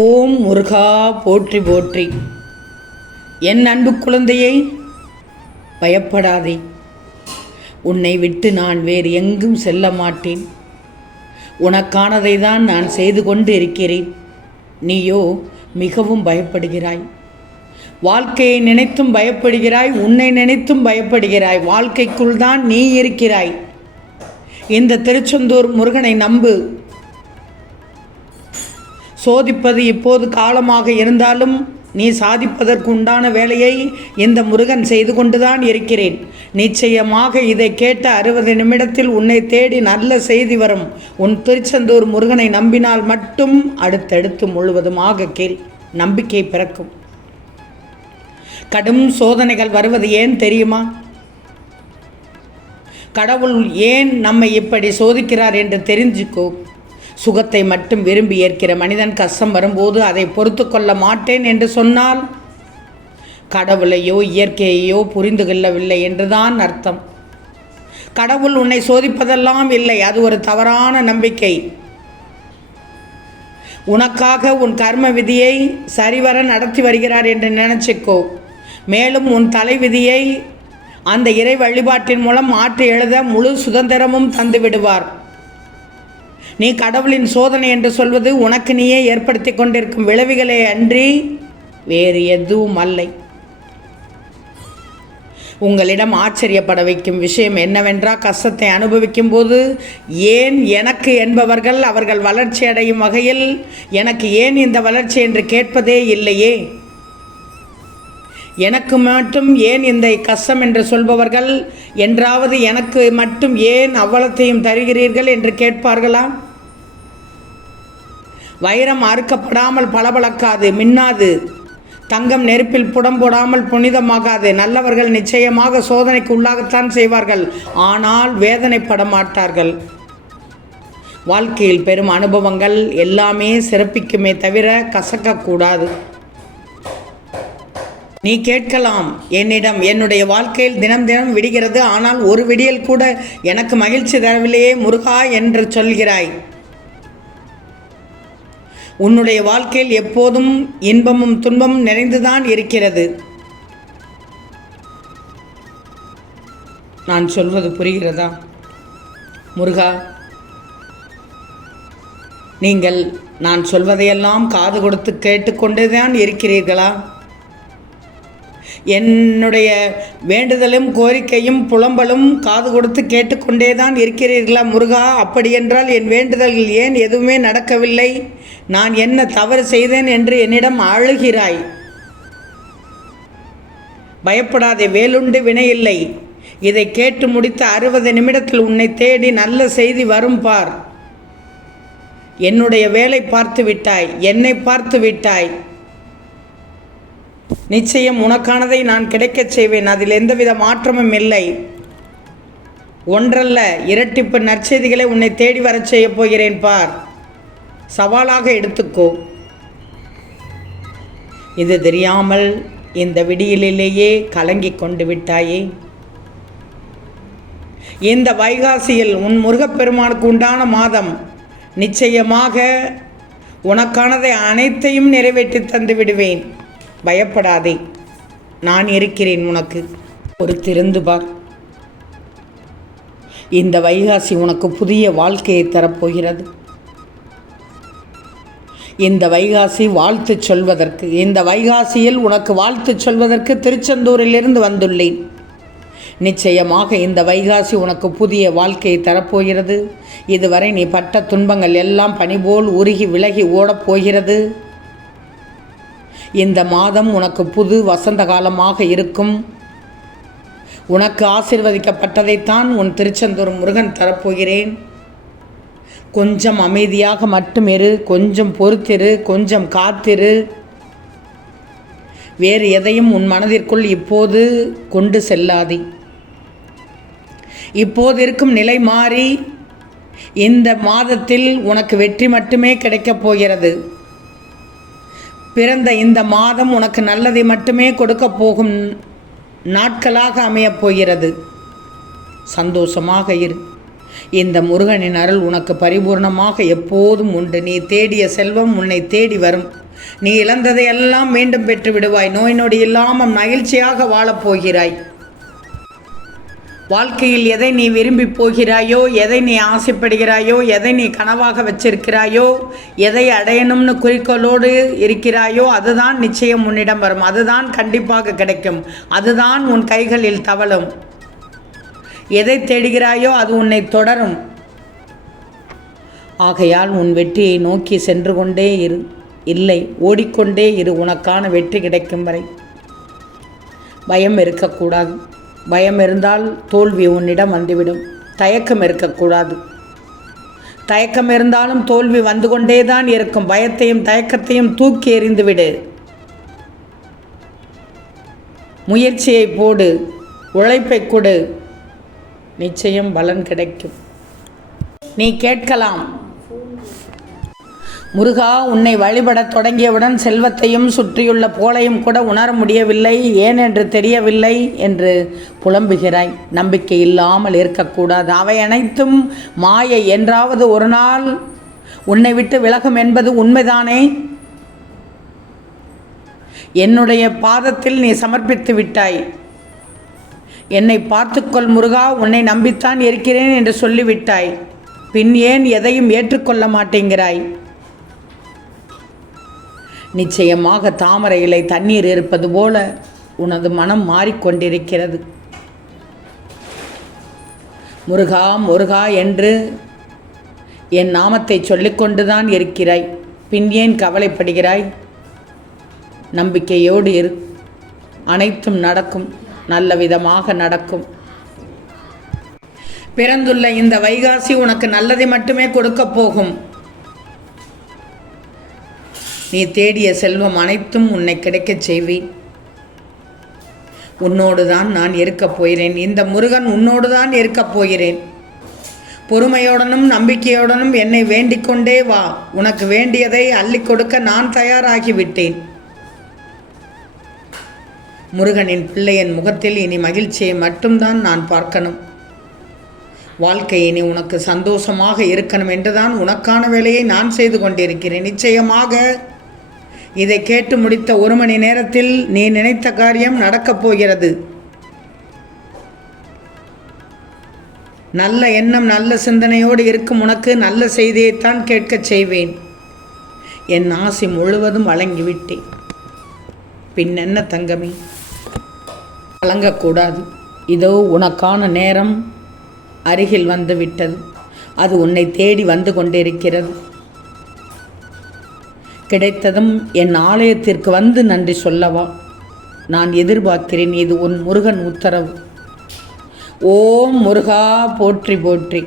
ஓம் முருகா போற்றி போற்றி. என் அன்பு குழந்தையை, பயப்படாதே. உன்னை விட்டு நான் வேறு எங்கும் செல்ல மாட்டேன். உனக்கானதை தான் நான் செய்து கொண்டு இருக்கிறேன். நீயோ மிகவும் பயப்படுகிறாய். வாழ்க்கையை நினைத்தும் பயப்படுகிறாய், உன்னை நினைத்தும் பயப்படுகிறாய். வாழ்க்கைக்குள் தான் நீ இருக்கிறாய். இந்த திருச்செந்தூர் முருகனை நம்பு. சோதிப்பது இப்போது காலமாக இருந்தாலும் நீ சாதிப்பதற்கு உண்டான வேலையை இந்த முருகன் செய்து கொண்டுதான் இருக்கிறேன். நிச்சயமாக இதை கேட்ட 60 நிமிடத்தில் உன்னை தேடி நல்ல செய்தி வரும். உன் திருச்செந்தூர் முருகனை நம்பினால் மட்டும் அடுத்தடுத்து முழுவதுமாக கேள், நம்பிக்கை பிறக்கும். கடும் சோதனைகள் வருவது ஏன் தெரியுமா? கடவுள் ஏன் நம்மை இப்படி சோதிக்கிறார் என்று தெரிஞ்சுக்கோ. சுகத்தை மட்டும் விரும்பி ஏற்கிற மனிதன் கஷ்டம் வரும்போது அதை பொறுத்து கொள்ள மாட்டேன் என்று சொன்னால் கடவுளையோ இயற்கையையோ புரிந்து கொள்ளவில்லை என்றுதான் அர்த்தம். கடவுள் உன்னை சோதிப்பதெல்லாம் இல்லை, அது ஒரு தவறான நம்பிக்கை. உனக்காக உன் கர்ம விதியை சரிவர நடத்தி வருகிறார் என்று நினைச்சிக்கோ. மேலும் உன் தலை விதியை அந்த இறை வழிபாட்டின் மூலம் மாற்றி எழுத முழு சுதந்திரமும் தந்து விடுவார். நீ கடவுளின் சோதனை என்று சொல்வது உனக்கு நீயே ஏற்படுத்தி கொண்டிருக்கும் விளைவுகளே அன்றி வேறு எதுவும் அல்ல. உங்களிடம் ஆச்சரியப்பட வைக்கும் விஷயம் என்னவென்றால், கஷ்டத்தை அனுபவிக்கும் போது ஏன் எனக்கு என்பவர்கள் அவர்கள் வளர்ச்சி அடையும் வகையில் எனக்கு ஏன் இந்த வளர்ச்சி என்று கேட்பதே இல்லையே. எனக்கு மட்டும் ஏன் இந்த கஷ்டம் என்று சொல்பவர்கள் என்றாவது எனக்கு மட்டும் ஏன் அவ்வளத்தையும் தருகிறீர்கள் என்று கேட்பார்களா? வைரம் அறுக்கப்படாமல் பளபளக்காது, மின்னாது. தங்கம் நெருப்பில் புடம் போடாமல் புனிதமாகாது. நல்லவர்கள் நிச்சயமாக சோதனைக்கு உள்ளாகத்தான் செய்வார்கள், ஆனால் வேதனைப்பட மாட்டார்கள். வாழ்க்கையில் பெரும் அனுபவங்கள் எல்லாமே சிறப்பிக்குமே தவிர கசக்கக்கூடாது. நீ கேட்கலாம் என்னிடம், என்னுடைய வாழ்க்கையில் தினம் தினம் விடுகிறது, ஆனால் ஒரு விடியல் கூட எனக்கு மகிழ்ச்சி தரவில்லையே முருகா என்று சொல்கிறாய். உன்னுடைய வாழ்க்கையில் எப்போதும் இன்பமும் துன்பமும் நிறைந்துதான் இருக்கிறது. நான் சொல்வது புரிகிறதா முருகா? நீங்கள் நான் சொல்வதையெல்லாம் காது கொடுத்து கேட்டுக்கொண்டுதான் இருக்கிறீர்களா? என்னுடைய வேண்டுதலும் கோரிக்கையும் புலம்பலும் காது கொடுத்து கேட்டுக்கொண்டே தான் இருக்கிறீர்களா முருகா? அப்படியென்றால் என் வேண்டுதல்கள் ஏன் எதுவுமே நடக்கவில்லை, நான் என்ன தவறு செய்தேன் என்று என்னிடம் அழுகிறாய். பயப்படாதே, வேலுண்டு வினையில்லை. இதை கேட்டு முடித்த 60 நிமிடத்தில் உன்னை தேடி நல்ல செய்தி வரும் பார். என்னுடைய வேலை பார்த்து விட்டாய், என்னை பார்த்து விட்டாய். நிச்சயம் உனக்கானதை நான் கிடைக்கச் செய்வேன், அதில் எந்தவித மாற்றமும் இல்லை. ஒன்றல்ல, இரட்டிப்பு நற்செய்திகளை உன்னை தேடி வரச் செய்ய போகிறேன் பார். சவாலாக எடுத்துக்கோ. இது தெரியாமல் இந்த விடியலிலேயே கலங்கி கொண்டு விட்டாயே. இந்த வைகாசியில் உன் முருகப்பெருமானுக்கு உண்டான மாதம். நிச்சயமாக உனக்கானதை அனைத்தையும் நிறைவேற்றி தந்து விடுவேன். பயப்படாதே, நான் இருக்கிறேன் உனக்கு. பொறுத்திருந்து பார். இந்த வைகாசி உனக்கு புதிய வாழ்க்கையை தரப்போகிறது. இந்த வைகாசி வாழ்த்து சொல்வதற்கு, இந்த வைகாசியில் உனக்கு வாழ்த்து சொல்வதற்கு திருச்செந்தூரிலிருந்து வந்துள்ளேன். நிச்சயமாக இந்த வைகாசி உனக்கு புதிய வாழ்க்கையை தரப்போகிறது. இதுவரை நீ பட்ட துன்பங்கள் எல்லாம் பனிபோல் உருகி விலகி ஓடப்போகிறது. இந்த மாதம் உனக்கு புது வசந்த காலமாக இருக்கும். உனக்கு ஆசீர்வதிக்கப்பட்டதைத்தான் உன் திருச்செந்தூர் முருகன் தரப்போகிறேன். கொஞ்சம் அமைதியாக மட்டும் இரு, கொஞ்சம் பொறுத்திரு, கொஞ்சம் காத்திரு. வேறு எதையும் உன் மனதிற்குள் இப்போது கொண்டு செல்லாதே. இப்போது இருக்கும் நிலை மாறி இந்த மாதத்தில் உனக்கு வெற்றி மட்டுமே கிடைக்கப் போகிறது. பிறந்த இந்த மாதம் உனக்கு நல்லதை மட்டுமே கொடுக்க போகும் நாட்களாக அமையப் போகிறது. சந்தோஷமாக இரு. இந்த முருகனின் அருள் உனக்கு பரிபூர்ணமாக எப்போதும் உண்டு. நீ தேடிய செல்வம் உன்னை தேடி வரும். நீ இழந்ததை எல்லாம் மீண்டும் பெற்று விடுவாய். நோய் நொடி இல்லாமல் மகிழ்ச்சியாக வாழப்போகிறாய். வாழ்க்கையில் எதை நீ விரும்பி போகிறாயோ, எதை நீ ஆசைப்படுகிறாயோ, எதை நீ கனவாக வச்சிருக்கிறாயோ, எதை அடையணும்னு குறிக்கோளோடு இருக்கிறாயோ, அதுதான் நிச்சயம் உன்னிடம் வரும். அதுதான் கண்டிப்பாக கிடைக்கும். அதுதான் உன் கைகளில் தவழும். எதை தேடுகிறாயோ அது உன்னை தொடரும். ஆகையால் உன் வெற்றியை நோக்கி சென்று கொண்டே இரு. இல்லை, ஓடிக்கொண்டே இரு. உனக்கான வெற்றி கிடைக்கும் வரை பயம் இருக்கக்கூடாது. பயம் இருந்தால் தோல்வி உன்னிடம் வந்துவிடும். தயக்கம் இருக்கக்கூடாது. தயக்கம் இருந்தாலும் தோல்வி வந்து கொண்டே தான் இருக்கும். பயத்தையும் தயக்கத்தையும் தூக்கி எறிந்துவிடு. முயற்சியை போடு, உழைப்பை கொடு, நிச்சயம் பலன் கிடைக்கும். நீ கேட்கலாம், முருகா, உன்னை வழிபடத் தொடங்கியவுடன் செல்வத்தையும் சுற்றியுள்ள புகழையும் கூட உணர முடியவில்லை, ஏன் என்று தெரியவில்லை என்று புலம்புகிறாய். நம்பிக்கை இல்லாமல் இருக்கக்கூடாது. அவை அனைத்தும் மாயை. என்றாவது ஒரு நாள் உன்னை விட்டு விலகும் என்பது உண்மைதானே? என்னுடைய பாதத்தில் நீ சமர்ப்பித்து விட்டாய். என்னை பார்த்துக்கொள் முருகா, உன்னை நம்பித்தான் இருக்கிறேன் என்று சொல்லிவிட்டாய். பின் ஏன் எதையும் ஏற்றுக்கொள்ள மாட்டேங்கிறாய்? நிச்சயமாக தாமரை இலை தண்ணீர் இருப்பது போல உனது மனம் மாறிக்கொண்டிருக்கிறது. முருகா முருகா என்று என் நாமத்தை சொல்லிக்கொண்டுதான் இருக்கிறாய். பின் ஏன் கவலைப்படுகிறாய்? நம்பிக்கையோடு இரு. அனைத்தும் நடக்கும். நல்ல விதமாக நடக்கும். பிறந்துள்ள இந்த வைகாசி உனக்கு நல்லதை மட்டுமே கொடுக்கப் போகும். நீ தேடிய செல்வம் அனைத்தும் உன்னை கிடைக்கச் செய்வேன். உன்னோடு தான் நான் இருக்கப் போகிறேன். இந்த முருகன் உன்னோடு தான் இருக்கப் போகிறேன். பொறுமையுடனும் நம்பிக்கையுடனும் என்னை வேண்டிக் கொண்டே வா. உனக்கு வேண்டியதை அள்ளி கொடுக்க நான் தயாராகிவிட்டேன். முருகனின் பிள்ளையின் முகத்தில் இனி மகிழ்ச்சியை மட்டும்தான் நான் பார்க்கணும். வாழ்க்கை இனி உனக்கு சந்தோஷமாக இருக்கணும் என்றுதான் உனக்கான வேலையை நான் செய்து கொண்டிருக்கிறேன். நிச்சயமாக இதை கேட்டு முடித்த 1 மணி நேரத்தில் நீ நினைத்த காரியம் நடக்கப் போகிறது. நல்ல எண்ணம் நல்ல சிந்தனையோடு இருக்கும் உனக்கு நல்ல செய்தியைத்தான் கேட்கச் செய்வேன். என் ஆசை முழுவதும் வழங்கிவிட்டேன். பின் என்ன தங்கமே, கலங்கக்கூடாது. இதோ உனக்கான நேரம் அருகில் வந்து விட்டது. அது உன்னை தேடி வந்து கொண்டிருக்கிறது. கிடைத்ததும் என் ஆலயத்திற்கு வந்து நன்றி சொல்லவா? நான் எதிர்பார்க்கிறேன். இது உன் முருகன் உத்தரவு. ஓம் முருகா போற்றி போற்றி.